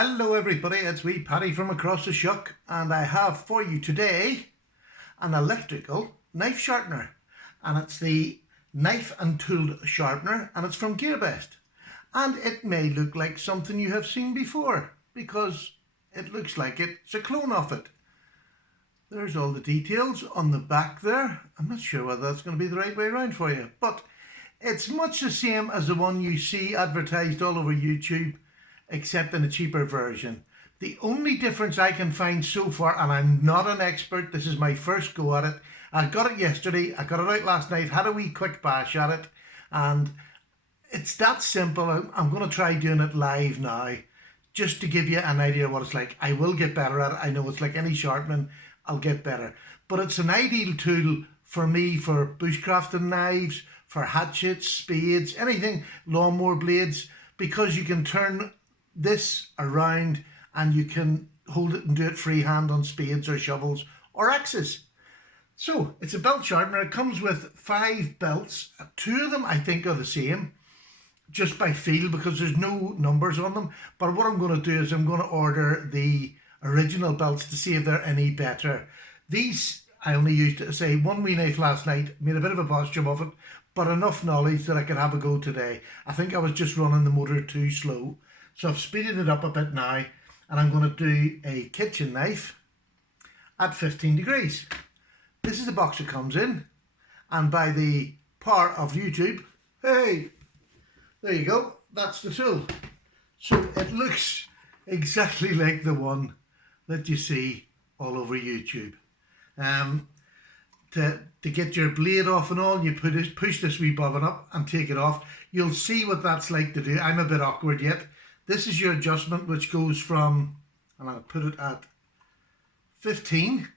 Hello everybody, it's wee Paddy from across the shuck, and I have for you today an electrical knife sharpener, and it's the Knife and Tool Sharpener, and it's from Gearbest. And it may look like something you have seen before because it looks like it's a clone of it. There's all the details on the back there. I'm not sure whether that's going to be the right way around for you, but it's much the same as the one you see advertised all over YouTube, except in a cheaper version. The only difference I can find so far, and I'm not an expert, this is my first go at it. I got it yesterday, I got it out last night, had a wee quick bash at it, and it's that simple. I'm going to try doing it live now, just to give you an idea of what it's like. I will get better at it. I know it's like any sharpening, I'll get better. But it's an ideal tool for me for bushcrafting knives, for hatchets, spades, anything, lawnmower blades, because you can turn this around and you can hold it and do it freehand on spades or shovels or axes. So it's a belt sharpener. It comes with 5 belts. 2 of them I think are the same, just by feel, because there's no numbers on them. But what I'm going to do is I'm going to order the original belts to see if they're any better. These I only used to say one wee knife last night, made a bit of a botch job of it, but enough knowledge that I could have a go today. I think I was just running the motor too slow. So I've speeded it up a bit now, and I'm going to do a kitchen knife at 15 degrees. This is the box it comes in, and by the power of YouTube, hey, there you go, that's the tool. So it looks exactly like the one that you see all over YouTube. To get your blade off and all, you push this wee bobbin up and take it off. You'll see what that's like to do. I'm a bit awkward yet. This is your adjustment, which goes from, and I'll put it at 15,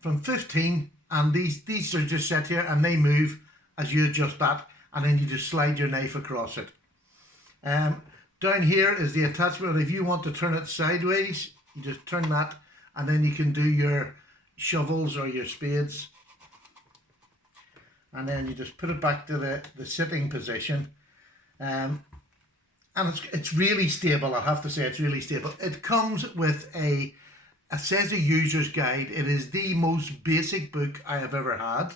from 15, and these are just set here and they move as you adjust that, and then you just slide your knife across it. Down here is the attachment. If you want to turn it sideways, you just turn that, and then you can do your shovels or your spades, and then you just put it back to the sitting position. And it's really stable. I have to say, it's really stable. It comes with it says a user's guide. It is the most basic book I have ever had,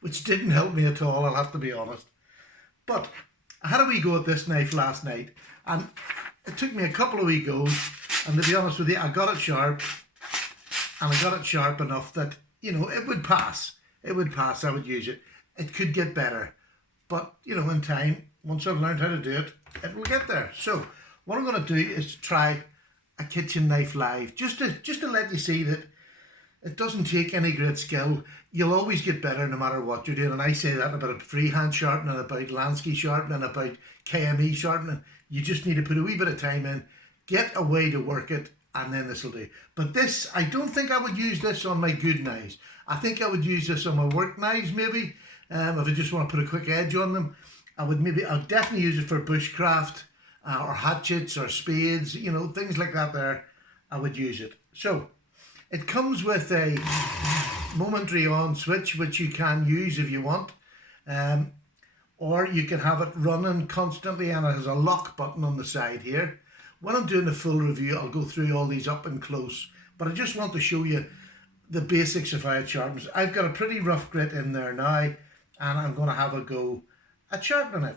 which didn't help me at all, I'll have to be honest. But I had a wee go at this knife last night, and it took me a couple of wee goes, and to be honest with you, I got it sharp, and I got it sharp enough that, you know, it would pass. It would pass, I would use it. It could get better, but, you know, in time, once I've learned how to do it, it will get there. So what I'm going to do is try a kitchen knife live, just to let you see that it doesn't take any great skill. You'll always get better no matter what you're doing, and I say that about freehand sharpening, about Lansky sharpening, about KME sharpening. You just need to put a wee bit of time in, get a way to work it, and then this will do. But this, I don't think I would use this on my good knives. I think I would use this on my work knives maybe, if I just want to put a quick edge on them. I'll definitely use it for bushcraft or hatchets or spades, you know, things like that there. I would use it. So it comes with a momentary on switch, which you can use if you want, or you can have it running constantly, and it has a lock button on the side here. When I'm doing the full review, I'll go through all these up and close, but I just want to show you the basics of how it sharpens. I've got a pretty rough grit in there now, and I'm going to have a go at sharpening it.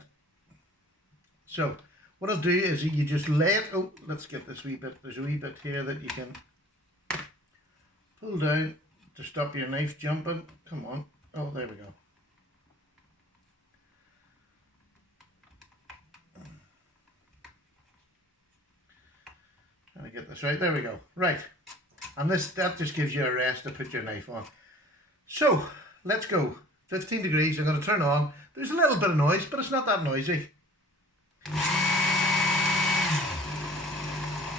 So what I'll do is you just lay it, oh, let's get this wee bit, there's a wee bit here that you can pull down to stop your knife jumping. Come on, oh, there we go. Trying to get this right, there we go, right. And that just gives you a rest to put your knife on. So let's go. 15 degrees, I'm going to turn on. There's a little bit of noise, but it's not that noisy.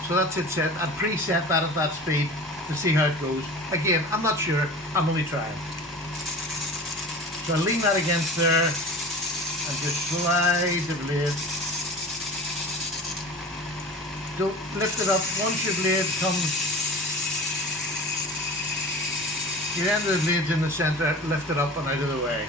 So that's it set. I'd preset that at that speed to see how it goes. Again, I'm not sure, I'm only trying. So I'll lean that against there and just slide the blade. Don't lift it up. Once your blade comes, your end of the blade's in the centre, lift it up and out of the way.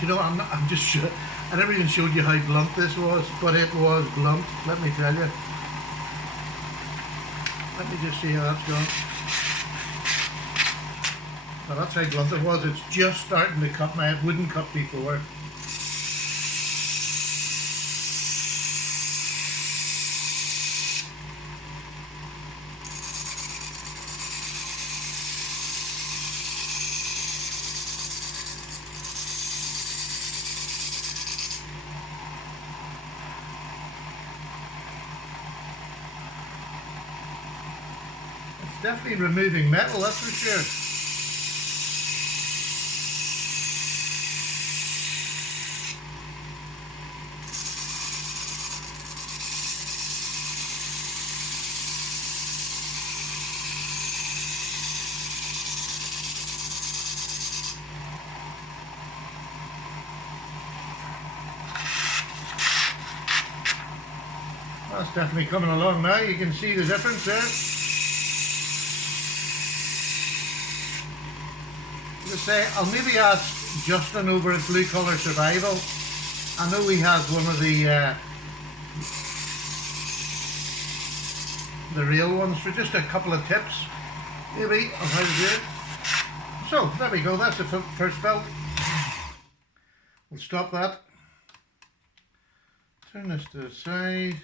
You know, I'm just sure. I never even showed you how blunt this was, but it was blunt, let me tell you. Let me just see how that's gone. Now that's how blunt it was. It's just starting to cut now. It wouldn't cut before. It's definitely removing metal, that's for sure. That's definitely coming along now. You can see the difference there. As I say, I'll maybe ask Justin over at Blue Collar Survival. I know he has one of the real ones for just a couple of tips, maybe, on how to do it. So there we go. That's the first belt. We'll stop that. Turn this to the side.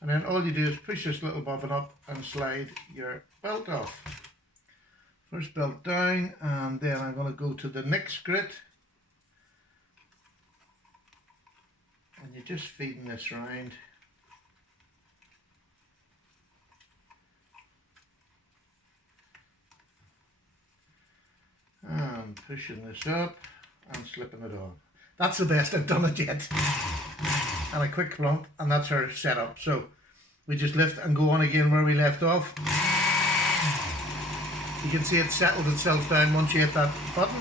And then all you do is push this little bobbin up and slide your belt off. First belt down, and then I'm going to go to the next grit. And you're just feeding this round. And pushing this up and slipping it on. That's the best I've done it yet. And a quick plump, and that's our setup. So we just lift and go on again where we left off. You can see it settled itself down once you hit that button.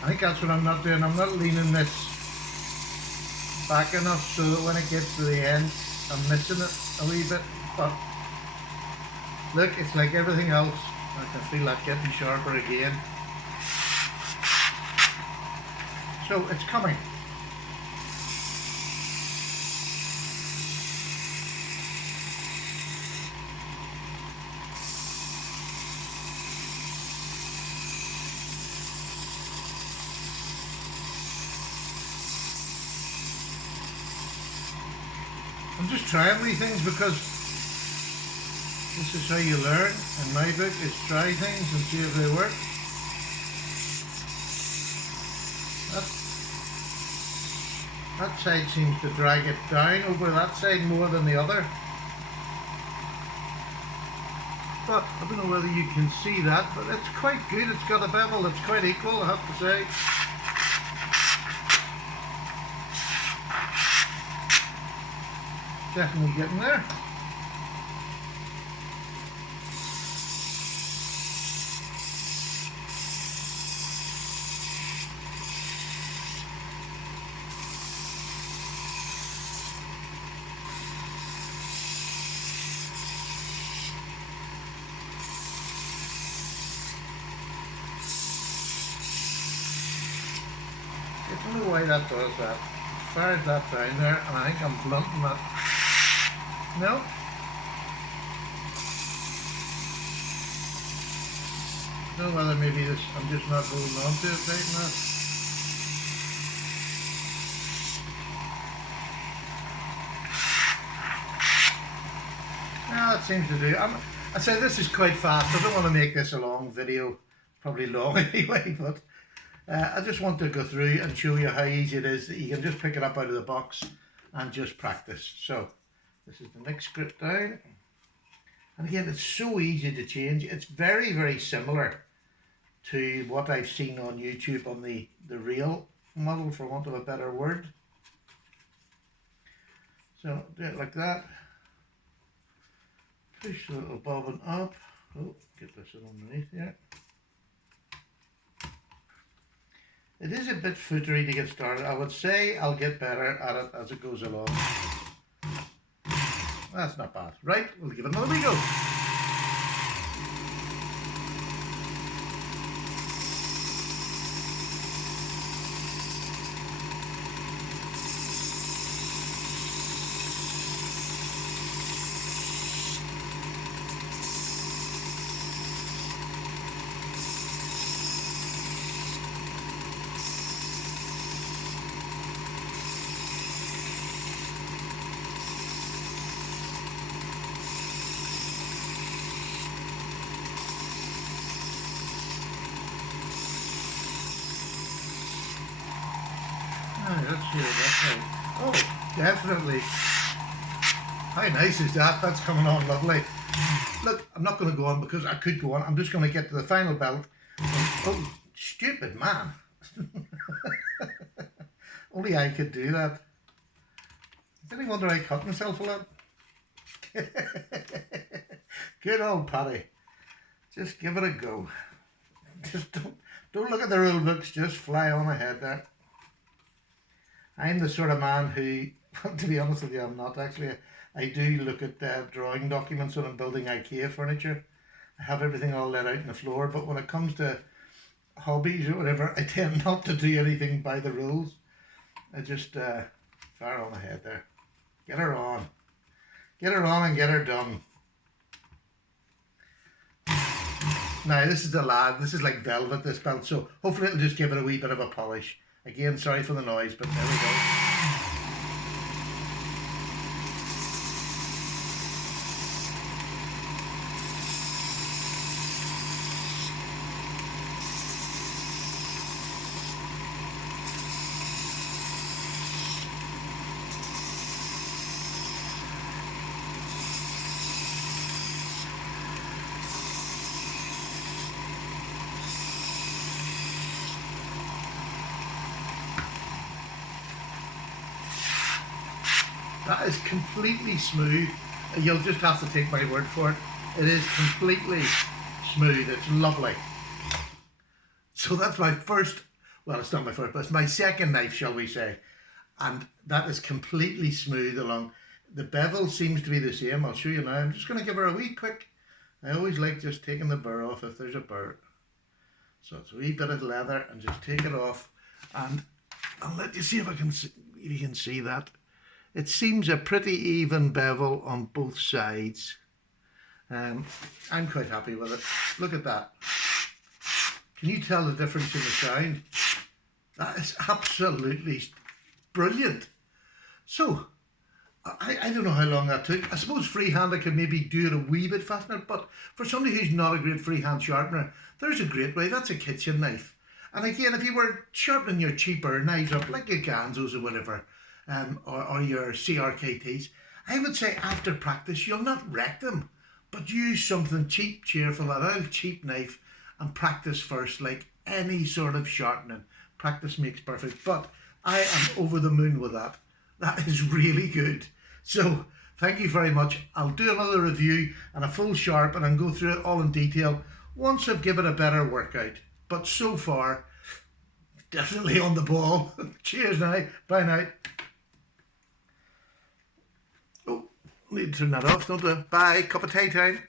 I think that's what I'm not doing. I'm not leaning this back enough so that when it gets to the end I'm missing it a wee bit. But look, it's like everything else. I can feel that getting sharper again. So it's coming. I'm just trying these things because this is how you learn. In my book, is try things and see if they work. That side seems to drag it down over that side more than the other. But I don't know whether you can see that, but it's quite good. It's got a bevel that's quite equal, I have to say. Definitely getting there. I don't know why that does that. Fires that down there, and I think I'm blunting that. No. No, whether maybe this, I'm just not holding on to it tight enough. Yeah, that seems to do. I say this is quite fast. I don't want to make this a long video. Probably long anyway, but I just want to go through and show you how easy it is that you can just pick it up out of the box and just practice. So this is the next grip down, and again it's so easy to change. It's very, very similar to what I've seen on YouTube on the real model, for want of a better word. So do it like that. Push the little bobbin up. Oh, get this in underneath here. It is a bit footery to get started. I would say I'll get better at it as it goes along. That's not bad. Right, we'll give it another wee go. Let's see that's right. Oh, definitely. How nice is that? That's coming on lovely. Look, I'm not going to go on because I could go on. I'm just going to get to the final belt. Oh, stupid man. Only I could do that. Did any wonder I cut myself a lot? Good old Paddy. Just give it a go. Just don't look at the rule books. Just fly on ahead there. I'm the sort of man who, to be honest with you, I'm not actually. I do look at drawing documents when I'm building IKEA furniture. I have everything all laid out on the floor, but when it comes to hobbies or whatever, I tend not to do anything by the rules. I just fire on ahead there. Get her on. Get her on and get her done. Now, this is the lad. This is like velvet, this belt, so hopefully it'll just give it a wee bit of a polish. Again, sorry for the noise, but there we go. That is completely smooth. You'll just have to take my word for it. It is completely smooth. It's lovely. So that's my first, well, it's not my first, but it's my second knife, shall we say. And that is completely smooth along. The bevel seems to be the same. I'll show you now. I'm just going to give her a wee quick. I always like just taking the burr off if there's a burr. So it's a wee bit of leather and just take it off. And I'll let you see if I can see, if you can see that. It seems a pretty even bevel on both sides. I'm quite happy with it. Look at that. Can you tell the difference in the sound? That is absolutely brilliant. So, I don't know how long that took. I suppose freehand I could maybe do it a wee bit faster, but for somebody who's not a great freehand sharpener, there's a great way. That's a kitchen knife. And again, if you were sharpening your cheaper knives up, like your Ganzos or whatever, or your CRKTs, I would say after practice, you'll not wreck them, but use something cheap, cheerful, a little cheap knife, and practice first, like any sort of sharpening. Practice makes perfect, but I am over the moon with that. That is really good. So, thank you very much. I'll do another review and a full sharpen and go through it all in detail once I've given it a better workout. But so far, definitely on the ball. Cheers now. Bye now. Oh, need to turn that off, don't I? Bye. Cup of tea time.